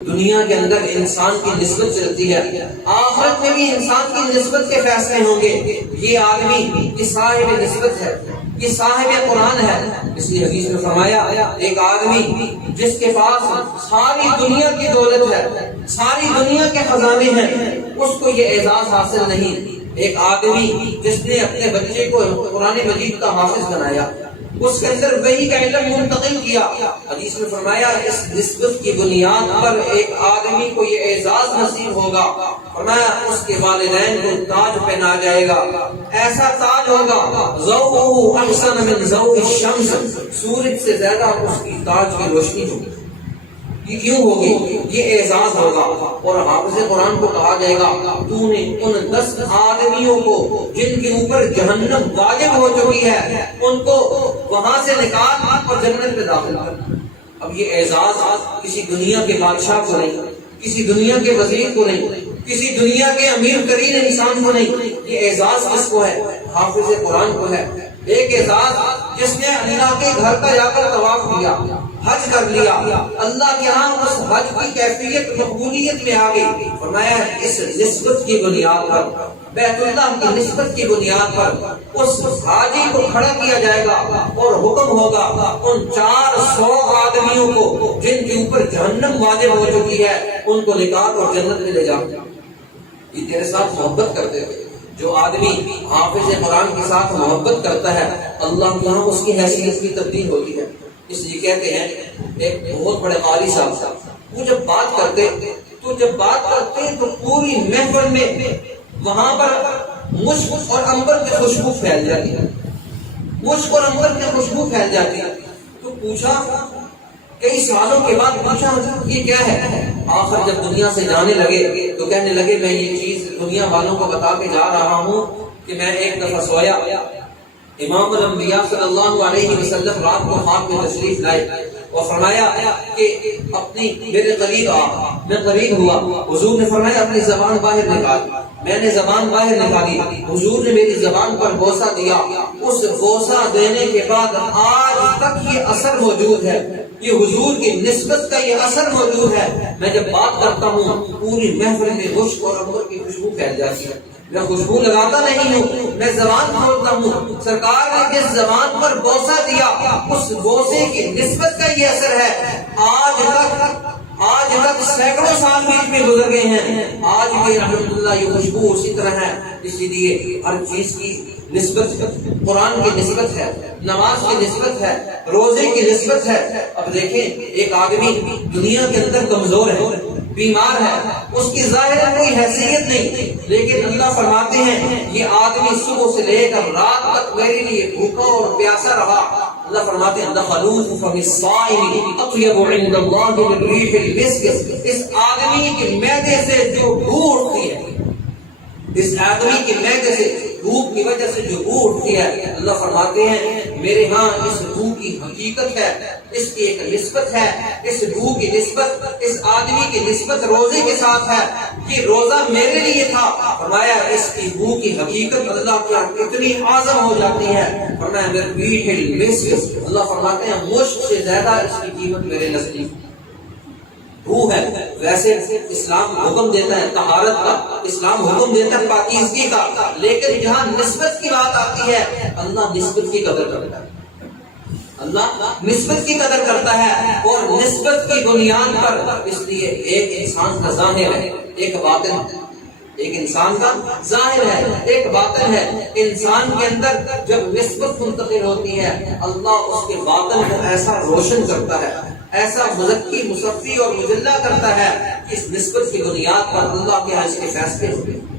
دنیا کے اندر انسان کی نسبت چلتی ہے، آخرت میں بھی انسان کی نسبت کے فیصلے ہوں گے۔ یہ آدمی یہ صاحب نسبت ہے، یہ صاحب قرآن ہے۔ اس لیے حدیث میں فرمایا ایک آدمی جس کے پاس ساری دنیا کی دولت ہے، ساری دنیا کے خزانے ہیں، اس کو یہ اعزاز حاصل نہیں۔ ایک آدمی جس نے اپنے بچے کو قرآن مجید کا حافظ بنایا، اس کے اندر وحی کا علم منتقل کیا، حدیث میں فرمایا اس نسبت کی بنیاد پر ایک آدمی کو یہ اعزاز نصیب ہوگا۔ فرمایا اس کے والدین کو تاج پہنا جائے گا، ایسا تاج ہوگا ضوءہ احسن من ضوء الشمس، سورج سے زیادہ اس کی تاج کی روشنی ہوگی۔ یہ کیوں ہوگی؟ یہ اعزاز ہوگا۔ اور حافظ قرآن کو کہا جائے گا تو نے ان 10 آدمیوں کو جن کے اوپر جہنم واجب ہو چکی ہے ان کو وہاں سے نکال اور جنت میں داخل کر۔ اب یہ اعزاز کسی دنیا کے بادشاہ کو نہیں، کسی دنیا کے وزیر کو نہیں، کسی دنیا کے امیر ترین انسان کو نہیں، یہ اعزاز کس کو ہے؟ حافظ قرآن کو ہے۔ ایک اعزاز جس نے اللہ کے گھر کا جا کر طواف کیا، حج کر لیا، اللہ کے ہاں اس حج کی کیفیت مقبولیت میں آ گئی۔ فرمایا اس نسبت کی بنیاد پر، بیت اللہ کی نسبت کی بنیاد پر اس حاجی کو کھڑا کیا جائے گا اور حکم ہوگا ان 400 آدمیوں کو جن کے اوپر جہنم واجب ہو چکی ہے ان کو نکال اور جنت میں لے جا۔ یہ تیرے ساتھ محبت کرتے ہوئے جو آدمی حافظ قرآن کے ساتھ محبت کرتا ہے، اللہ یہاں اس کی حیثیت کی تبدیل ہوتی ہے۔ اس لیے کہتے ہیں ایک بہت بڑے قاری صاحب وہ جب بات کرتے تو پوری محفل میں وہاں پر مشک اور عنبر کی خوشبو پھیل جاتی ہے، مشک اور عنبر کی خوشبو پھیل جاتی ہے۔ تو پوچھا، کئی سالوں کے بعد پوچھا حضرت یہ کیا ہے؟ آخر جب دنیا سے جانے لگے تو کہنے لگے میں یہ چیز دنیا والوں کو بتا کے جا رہا ہوں کہ میں ایک دفعہ سویا، امام الانبیاء صلی اللہ علیہ وسلم رات کو خواب میں تشریف لائے اور فرمایا کہ اپنی میرے قریب آ، میں قریب ہوا، حضور نے فرمایا اپنی زبان باہر نکال، میں نے زبان باہر نکالی، حضور نے میری زبان پر بوسہ دیا، اس بوسہ دینے کے بعد آج تک یہ اثر موجود ہے، یہ حضور کی نسبت کا یہ اثر موجود ہے۔ میں جب بات کرتا ہوں پوری محفل میں مشک اور عنبر کی خوشبو پھیل جاتی ہے۔ میں خوشبو لگاتا نہیں ہوں، میں زبان کھولتا ہوں، سرکار نے جس زبان پر بوسہ دیا اس بوسے کی نسبت کا یہ اثر ہے۔ آج تک سینکڑوں سال بیچ میں گزر گئے ہیں، آج بھی الحمدللہ یہ خوشبو اسی طرح ہے۔ اسی لیے ہر چیز کی نسبت قرآن کی نسبت ہے، نماز کی نسبت ہے، روزے کی نسبت ہے۔ اب دیکھیں ایک آدمی دنیا کے اندر کمزور ہے، بیمار ہے، اس کی ظاہر کوئی حیثیت نہیں، لیکن اللہ فرماتے ہیں یہ آدمی صبح سے لے کر رات تک میرے لیے بھوکا اور پیاسا رہا۔ اللہ فرماتے ہیں دخلوه فم الصائم اطيب عند الله من ريح المسك، اس آدمی کے معدے سے جو بو اٹھتی ہے، اس آدمی کے معدے سے بھوک کی وجہ سے جو بو اٹھتی ہے، اللہ فرماتے ہیں میرے ہاں اس بو کی حقیقت ہے، اس کی ایک نسبت ہے، اس بو کی نسبت اس آدمی کی نسبت روزے کے ساتھ ہے۔ یہ روزہ میرے لیے تھا، فرمایا اس کی بو کی حقیقت اللہ کی اتنی اعظم ہو جاتی ہے، فرمایا میرے ریح المسک، اللہ فرماتے ہیں مشک سے زیادہ اس کی قیمت میرے نزدیک روح ہے۔ ویسے اسلام حکم دیتا ہے طہارت کا، اسلام حکم دیتا ہے پاکیزگی کا، لیکن جہاں نسبت کی بات آتی ہے اللہ نسبت کی قدر کرتا ہے، اللہ نسبت کی قدر کرتا ہے اور نسبت کی بنیاد پر۔ اس لیے ایک انسان کا ظاہر ہے، ایک باطن ہے، ایک انسان کا ظاہر ہے، ایک باطن ہے۔ انسان کے اندر جب نسبت منتقل ہوتی ہے اللہ اس کے باطن کو ایسا روشن کرتا ہے، ایسا مزکی مصفی اور مجلہ کرتا ہے کہ اس نسبت کی بنیاد پر اللہ کے یہاں اس کے فیصلے ہوتے ہیں۔